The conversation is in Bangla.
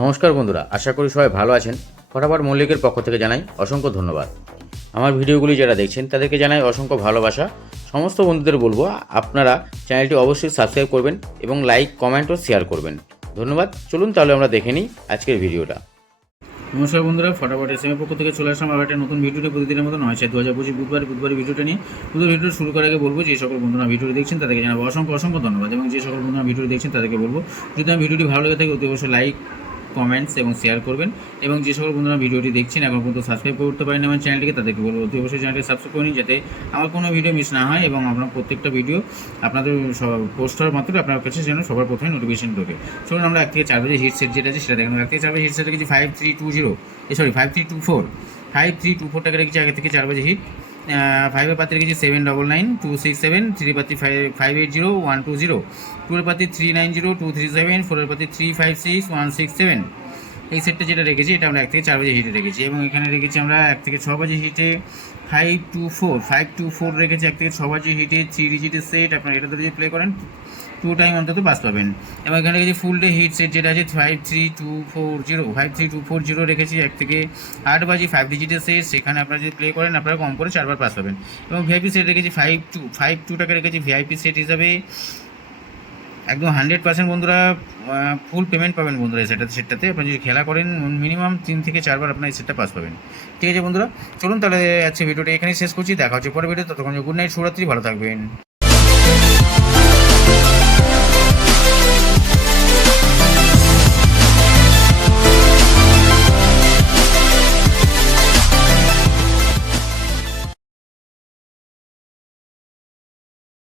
নমস্কার বন্ধুরা, আশা করি সবাই ভালো আছেন। ফটাফট মল্লিকের পক্ষ থেকে জানাই অসংখ্য ধন্যবাদ। আমার ভিডিওগুলি যারা দেখছেন তাদেরকে জানাই অসংখ্য ভালোবাসা। সমস্ত বন্ধুদের বলবো আপনারা চ্যানেলটি অবশ্যই সাবস্ক্রাইব করবেন এবং লাইক, কমেন্ট ও শেয়ার করবেন। ধন্যবাদ। চলুন তাহলে আমরা দেখে নিই আজকের ভিডিওটা। নমস্কার বন্ধুরা, ফটাফট এসএমের পক্ষ থেকে চলে আসলাম আবার একটা নতুন ভিডিওতে। প্রতিদিনের মতো 9/4/2025 বুধবার ভিডিওটা নিয়ে ভিডিও শুরু করার আগে বলবো, যে সকল বন্ধুরা ভিডিওটি দেখছেন তাদেরকে জানাবো অসংখ্য ধন্যবাদ। এবং যে সকল বন্ধুরা ভিডিওটি দেখছেন তাদেরকে বলবো, যদি আমার ভিডিওটি ভালো লেগে থাকে অতি অবশ্যই লাইক, কমেন্টস এবং শেয়ার করবেন। এবং যে সকল বন্ধুরা ভিডিওটি দেখছেন এখন পর্যন্ত সাবস্ক্রাইব করতে পারেন আমার চ্যানেলটিকে, তাদেরকে বলবো অতি অবশ্যই চ্যানেলটি সাবস্ক্রাইব করে নিন, যাতে আমার কোনো ভিডিও মিস না হয় এবং আপনার প্রত্যেকটা ভিডিও আপনাদের পোস্ট হওয়ার মাত্র আপনার কাছে যেন সবার প্রথমে নোটিফিকেশন ঢোকে। চলুন আমরা 1 থেকে 4 বাজে হিট সেট যেটা আছে সেটা দেখুন। 1 থেকে 4 বাজে হিট সেট রেখেছি 5324, 5324টাকে রেখেছি আগে থেকে 4 বাজে হিট। 5 পাতি রেখেছি 799267, 3 পাতি 580120, 2 পাতি 390237, 4 পাতি 356167। এই সেটটা যেটা রেখেছি এটা আমরা 1 থেকে 4 বাজে হিটে রেখেছি। এবং এখানে রেখেছি আমরা 1 থেকে 6 বাজে হিটে 524 রেখেছি 1 থেকে 6 বাজে হিটে 3 ডিজিটের সেট। আপনারা এটা যদি প্লে করেন 2 টাইম অন্তত বাস পাবেন। এবং এখানে রেখেছি ফুল ডে হিট সেট যেটা আছে 53240 রেখেছি 1 থেকে 8 বাজে 5 ডিজিটের সেট। সেখানে আপনারা যদি প্লে করেন আপনারা কম করে 4 বার পাস পাবেন। এবং ভিআইপি সেট রেখেছি 52টাকে রেখেছি ভিআইপি সেট হিসাবে। একদম 100% বন্ধুরা ফুল পেমেন্ট পাবেন বন্ধুরা এই সেটটাতে। আপনি যদি খেলা করেন মিনিমাম 3 থেকে 4 বার আপনার এই সেটটা পাস পাবেন। ঠিক আছে বন্ধুরা, চলুন তাহলে আজকে ভিডিওটা এখানেই শেষ করছি। দেখা হচ্ছে পরে ভিডিও, ততক্ষণ গুড নাইট, শুভরাত্রি, ভালো থাকবেন।